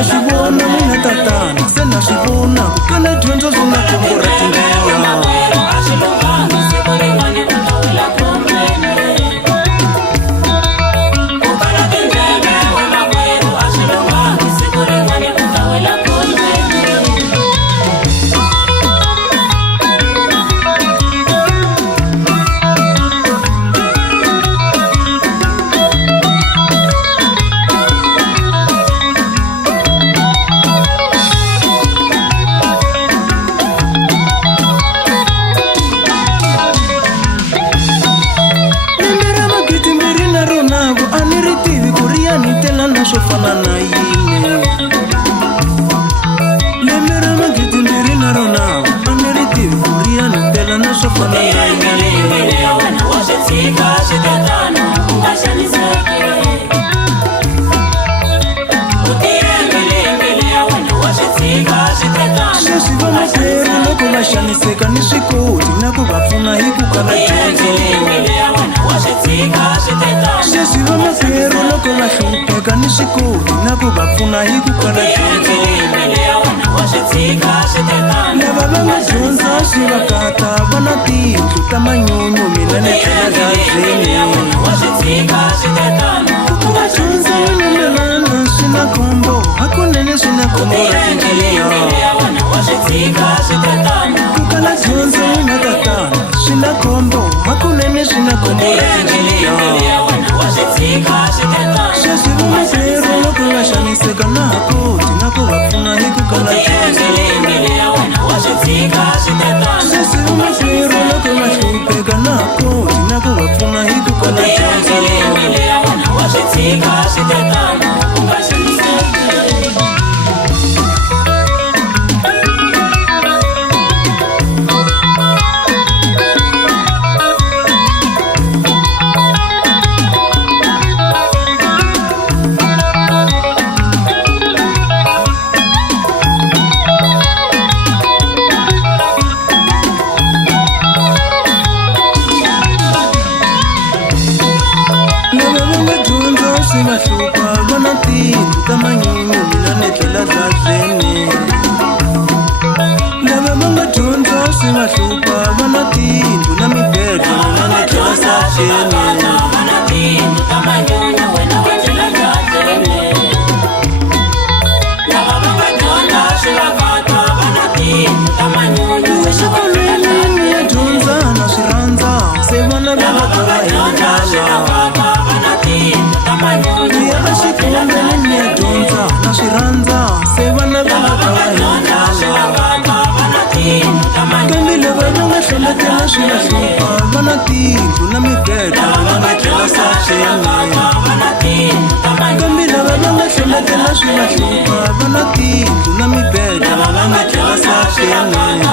na swivona mina tatana se na swivona ku kala dyondzo swi nga kombora tindlela swo fana na yini lembe ra magidi na rona a ni ri tivi ku ri ya ni tela na swo fana na yini ya wena wa swi tshika switetana u nga xaniseki u tiyembele ya wena wa swi tshika switetana sweswi va makwerhu loko va xaniseka ni swi koti na ku va pfuna hi ku kala dyondzo sweswi va makwerhu loko va hlupheka ni swi koti na ku va pfuna hi ku kala dyondzo lava va nga dyondza swi va kata va na tiyindlu ta manyunyu mina ni tlela zabyeni ku va dyondza yimelana swi na khombo hakunene swi na khombo ra tindlela ku kala dyondzo mina tatana swi na khombo hakunene swi na khombo ra tindlela sweswi va makwerhu loko va xaniseka na ha koti na ku va pfuna hi ku kala dyondzo sweswi va makwerhu loko va hlupheka na ha koti na ku va pfuna hi ku kala dyondzo swi va hlupha va na tiyindlu ta manyunyu mina ni tlela zabyeni lava va nga dyondza swi va hlupha va na tiyindlu na mibedo mina ni tlela zabyeni exikolweni ni ya dyondza na swi rhandza se vana va nga kala hi ndlala ni ya exikombeni ni ya dyondza na swi rhandza se vana va nga kala hi ndlala kambe lava va nga hloletela swi va hlupha va na tiyindlu na mibedo va nga tlela sabyeni kambe lava va nga hloletela swi va hlupha va na tiyindlu na mibedo va nga tlela sabyeni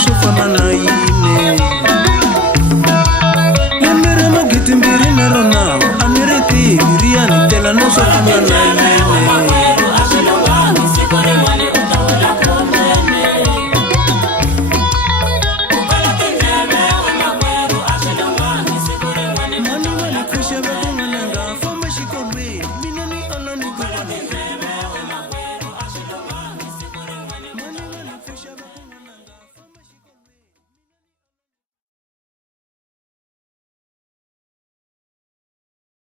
swo fana na yini lembe ra magidi na rona a ni ri tivi ri ya ni tela no swo fana na yini